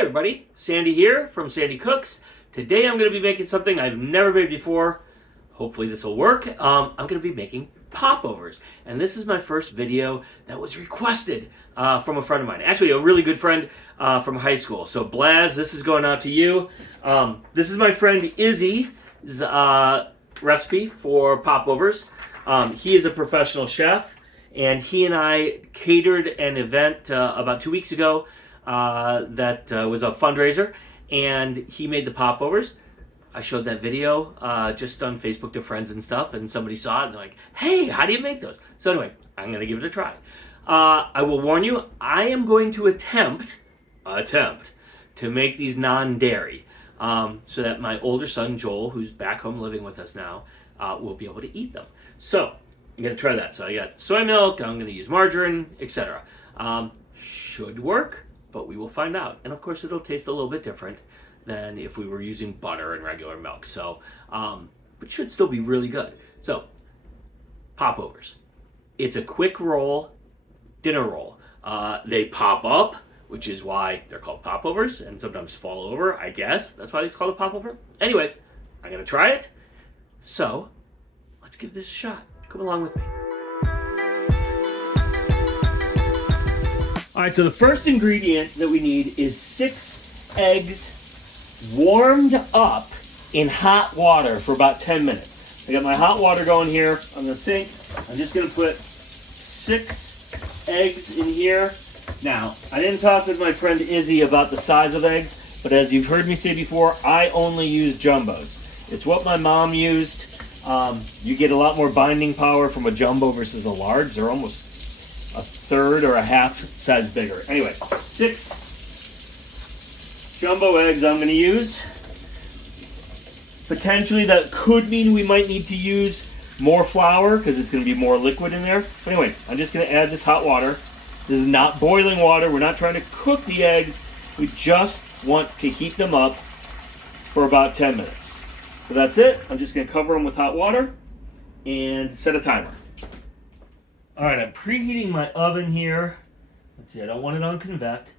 Hi everybody, Sandi here from Sandi Cooks. Today I'm going to be making something I've never made before. Hopefully this will work. I'm going to be making popovers. And this is my first video that was requested from a friend of mine. Actually, a really good friend from high school. So Blaz, this is going out to you. This is my friend Izzy's recipe for popovers. He is a professional chef, and he and I catered an event about 2 weeks ago that was a fundraiser, and he made the popovers. I showed that video just on Facebook to friends and stuff, and somebody saw it and they're like, hey, how do you make those? So anyway, I'm going to give it a try. I will warn you, I am going to attempt to make these non-dairy so that my older son, Joel, who's back home living with us now, will be able to eat them. So I'm going to try that. So I got soy milk, I'm going to use margarine, etc. Should work, but we will find out. And of course, it'll taste a little bit different than if we were using butter and regular milk. So, but should still be really good. So, popovers. It's a quick roll, dinner roll. They pop up, which is why they're called popovers, and sometimes fall over, I guess. That's why it's called a popover. Anyway, I'm going to try it. So, let's give this a shot. Come along with me. All right, so the first ingredient that we need is 6 eggs warmed up in hot water for about 10 minutes. I got my hot water going here on the sink. I'm just going to put 6 eggs in here. Now, I didn't talk with my friend Izzy about the size of eggs, but as you've heard me say before, I only use jumbos. It's what my mom used. You get a lot more binding power from a jumbo versus a large. They're almost a third or a half size bigger. Anyway, 6 jumbo eggs I'm going to use. Potentially that could mean we might need to use more flour because it's going to be more liquid in there. But anyway, I'm just going to add this hot water. This is not boiling water. We're not trying to cook the eggs. We just want to heat them up for about 10 minutes. So that's it. I'm just going to cover them with hot water and set a timer. All right, I'm preheating my oven here. Let's see, I don't want it on convect.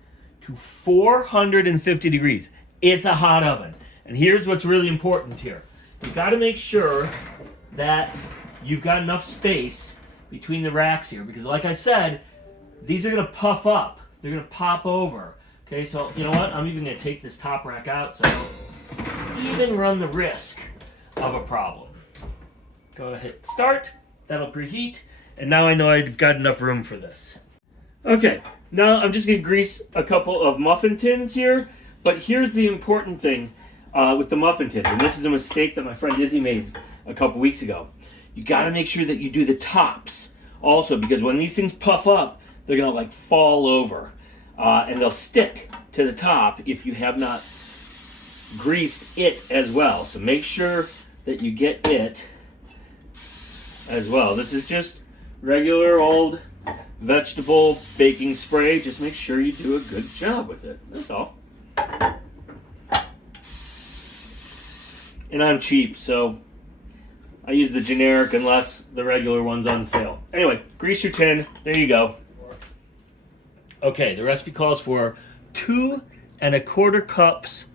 To 450 degrees. It's a hot oven. And here's what's really important here. You've got to make sure that you've got enough space between the racks here, because like I said, these are going to puff up. They're going to pop over. Okay, so you know what? I'm even going to take this top rack out so I don't even run the risk of a problem. Go ahead, hit start. That'll preheat. And now I know I've got enough room for this. Okay, now I'm just going to grease a couple of muffin tins here. But here's the important thing with the muffin tins. And this is a mistake that my friend Izzy made a couple weeks ago. You got to make sure that you do the tops also, because when these things puff up, they're going to like fall over. And they'll stick to the top if you have not greased it as well. So make sure that you get it as well. This is just regular old vegetable baking spray. Just make sure you do a good job with it. That's all. And I'm cheap, so I use the generic unless the regular one's on sale. Anyway, grease your tin. There you go. Okay, the recipe calls for 2 1/4 cups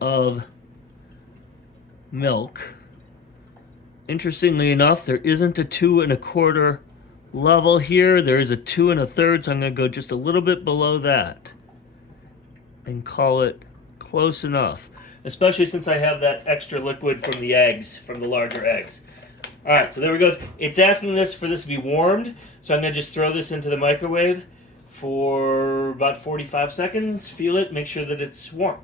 of milk. Interestingly enough, there isn't a 2 1/4 level here. There is a 2 1/3, so I'm going to go just a little bit below that and call it close enough, especially since I have that extra liquid from the eggs, from the larger eggs. All right, so there we go. It's asking this for this to be warmed, so I'm going to just throw this into the microwave for about 45 seconds. Feel it, make sure that it's warm.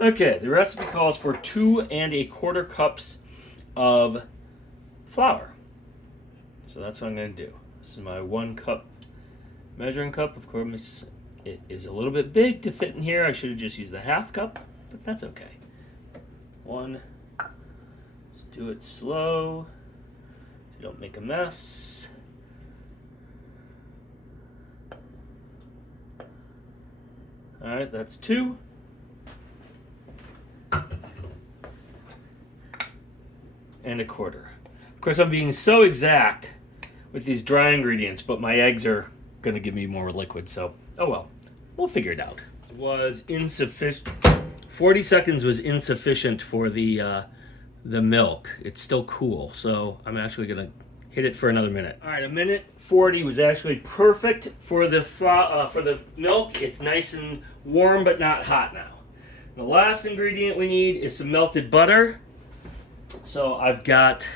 Okay, the recipe calls for 2 1/4 cups of flour. So that's what I'm going to do. This is my 1 cup measuring cup. Of course, it is a little bit big to fit in here. I should have just used the 1/2 cup, but that's okay. 1. Just do it slow so you don't make a mess. All right, that's 2. And 1/4. Of course, I'm being so exact with these dry ingredients, but my eggs are going to give me more liquid, so oh well. We'll figure it out. was insufficient. 40 seconds was insufficient for the milk. It's still cool, so I'm actually gonna hit it for another minute. All right, a minute 40 was actually perfect for the milk. It's nice and warm, but not hot now. The last ingredient we need is some melted butter. So I've got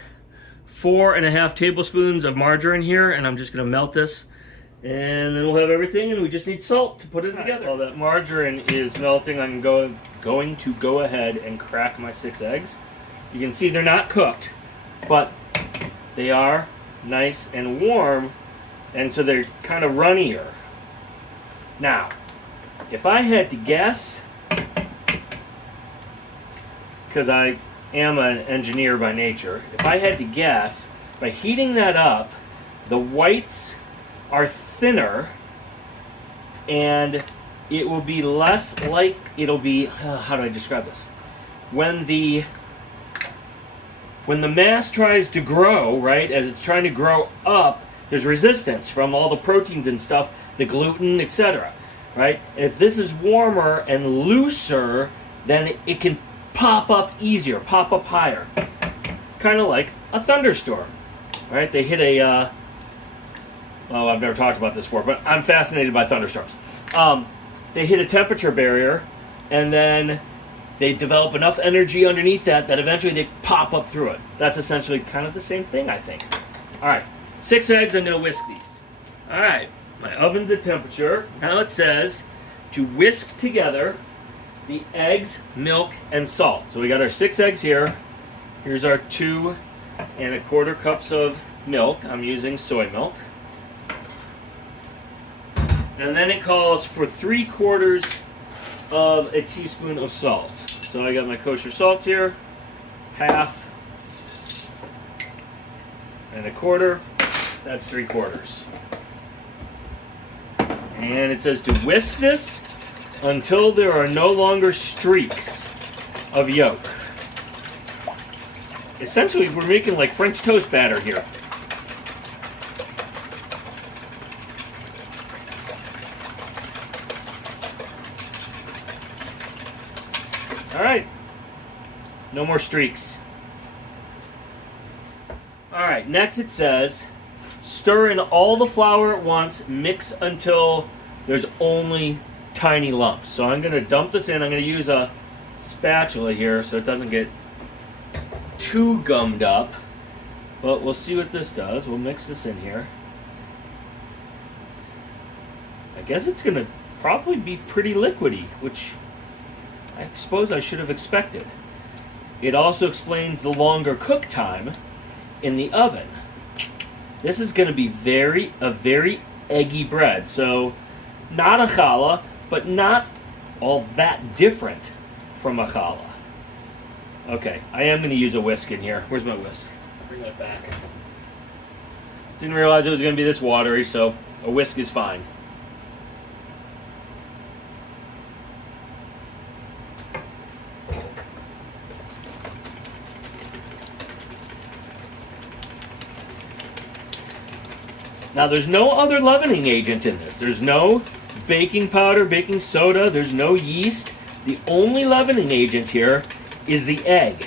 4.5 tablespoons of margarine here, and I'm just gonna melt this. And then we'll have everything, and we just need salt to put it together. While that margarine is melting, I'm going to go ahead and crack my 6 eggs. You can see they're not cooked, but they are nice and warm, and so they're kind of runnier. Now, if I had to guess, because I am an engineer by nature, if I had to guess, by heating that up, the whites are thinner, and it will be less like, it'll be, how do I describe this? When the mass tries to grow, right, as it's trying to grow up, there's resistance from all the proteins and stuff, the gluten, etc., right? If this is warmer and looser, then it can pop up easier, pop up higher. Kind of like a thunderstorm, right? They hit a, well, I've never talked about this before, but I'm fascinated by thunderstorms. They hit a temperature barrier, and then they develop enough energy underneath that eventually they pop up through it. That's essentially kind of the same thing, I think. All right, 6 eggs, I'm going to whisk these. All right, my oven's at temperature. Now it says to whisk together the eggs, milk, and salt. So we got our 6 eggs here. Here's our 2¼ cups of milk. I'm using soy milk. And then it calls for 3/4 of a teaspoon of salt. So I got my kosher salt here, 1/2 and 1/4. That's 3/4. And it says to whisk this until there are no longer streaks of yolk. Essentially, we're making like French toast batter here. All right, no more streaks. All right, next it says, stir in all the flour at once, mix until there's only tiny lumps. So I'm gonna dump this in. I'm gonna use a spatula here so it doesn't get too gummed up, but we'll see what this does. We'll mix this in here. I guess it's gonna probably be pretty liquidy, which I suppose I should have expected. It also explains the longer cook time in the oven. This is going to be a very eggy bread. So not a challah, but not all that different from a challah. Okay, I am going to use a whisk in here. Where's my whisk? Bring that back. Didn't realize it was going to be this watery, so a whisk is fine. Now, there's no other leavening agent in this. There's no baking powder, baking soda. There's no yeast. The only leavening agent here is the egg.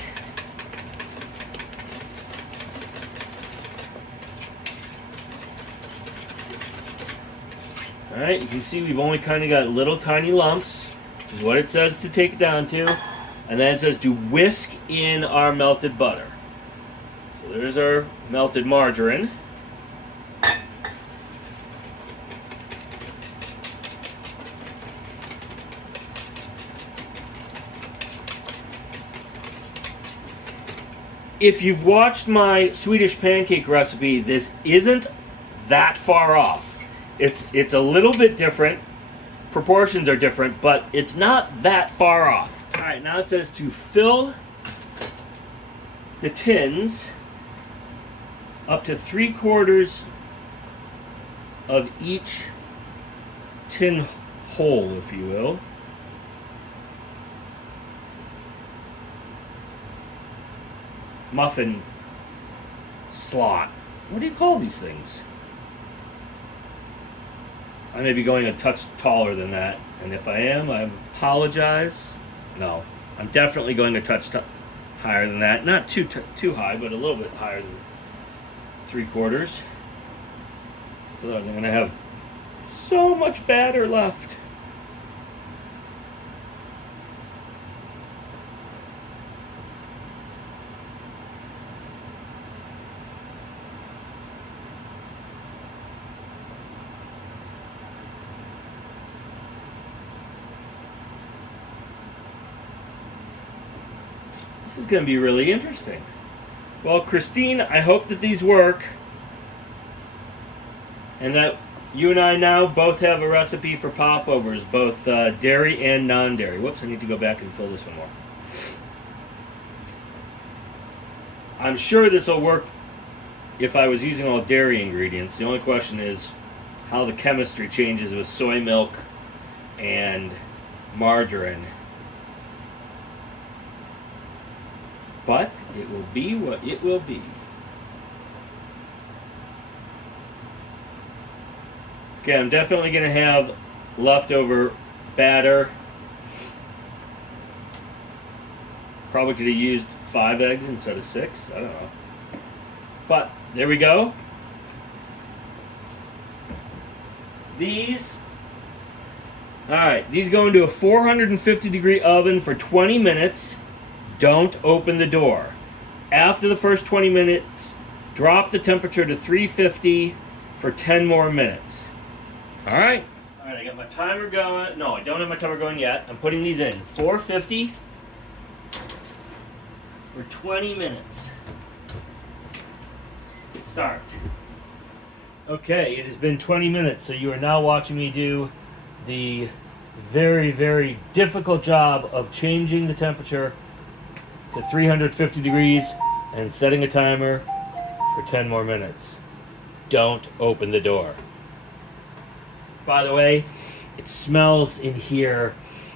All right, you can see we've only kind of got little tiny lumps, is what it says to take it down to. And then it says to whisk in our melted butter. So there's our melted margarine. If you've watched my Swedish pancake recipe, this isn't that far off. It's a little bit different. Proportions are different, but it's not that far off. All right, now it says to fill the tins up to 3/4 of each tin hole, if you will. Muffin slot. What do you call these things? I may be going a touch taller than that. And if I am, I apologize. No, I'm definitely going to touch higher than that. Not too high, but a little bit higher than 3/4. So otherwise I'm going to have so much batter left. This is going to be really interesting. Well, Christine, I hope that these work and that you and I now both have a recipe for popovers, both dairy and non-dairy. Whoops, I need to go back and fill this one more. I'm sure this will work if I was using all dairy ingredients. The only question is how the chemistry changes with soy milk and margarine. But it will be what it will be. Okay, I'm definitely going to have leftover batter. Probably could have used 5 eggs instead of 6. I don't know. But there we go. These go into a 450-degree oven for 20 minutes. Don't open the door. After the first 20 minutes, drop the temperature to 350 for 10 more minutes. All right, I got my timer going. No, I don't have my timer going yet. I'm putting these in 450 for 20 minutes. Start. Okay, it has been 20 minutes, so you are now watching me do the very, very difficult job of changing the temperature to 350 degrees and setting a timer for 10 more minutes. Don't open the door. By the way, it smells in here.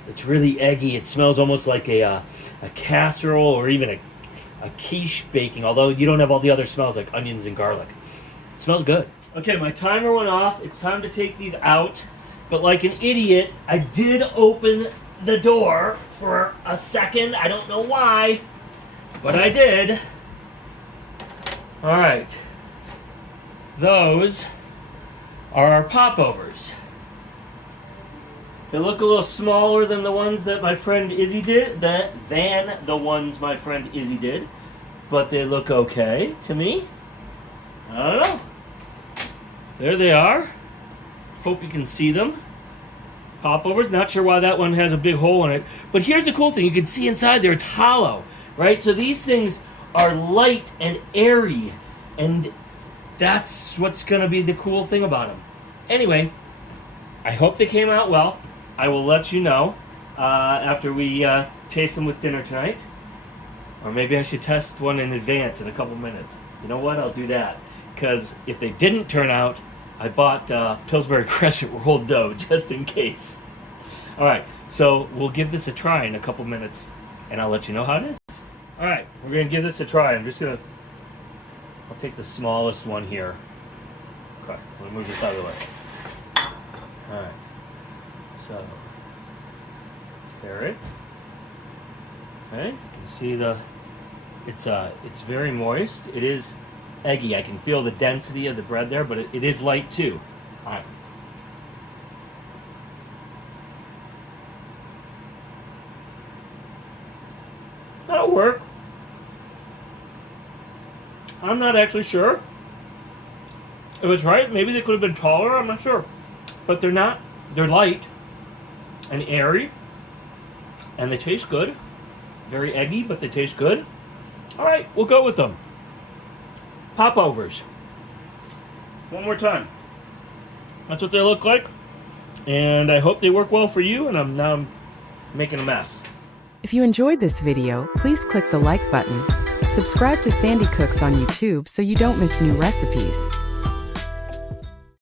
It's really eggy. It smells almost like a casserole or even a quiche baking, although you don't have all the other smells like onions and garlic. It smells good. Okay, my timer went off. It's time to take these out. But like an idiot, I did open the door for a second. I don't know why, but I did. All right. Those are our popovers. They look a little smaller than the ones that my friend Izzy did, but they look okay to me. I don't know. There they are. Hope you can see them. Popovers. Not sure why that one has a big hole in it. But here's the cool thing. You can see inside there. It's hollow, right? So these things are light and airy. And that's what's going to be the cool thing about them. Anyway, I hope they came out well. I will let you know after we taste them with dinner tonight. Or maybe I should test one in advance in a couple minutes. You know what? I'll do that. Because if they didn't turn out, I bought Pillsbury Crescent rolled dough just in case. All right, so we'll give this a try in a couple minutes, and I'll let you know how it is. All right, we're going to give this a try. I'll take the smallest one here. Okay, I'm going to move this out of the way. All right, so carrot. Okay, you can see it's very moist. It is eggy. I can feel the density of the bread there, but it is light too. All right. That'll work. I'm not actually sure if it's right. Maybe they could have been taller. I'm not sure. But they're not. They're light and airy, and they taste good. Very eggy, but they taste good. All right, we'll go with them. Popovers. One more time. That's what they look like. And I hope they work well for you, and I'm now making a mess. If you enjoyed this video, please click the like button. Subscribe to Sandi Cooks on YouTube so you don't miss new recipes.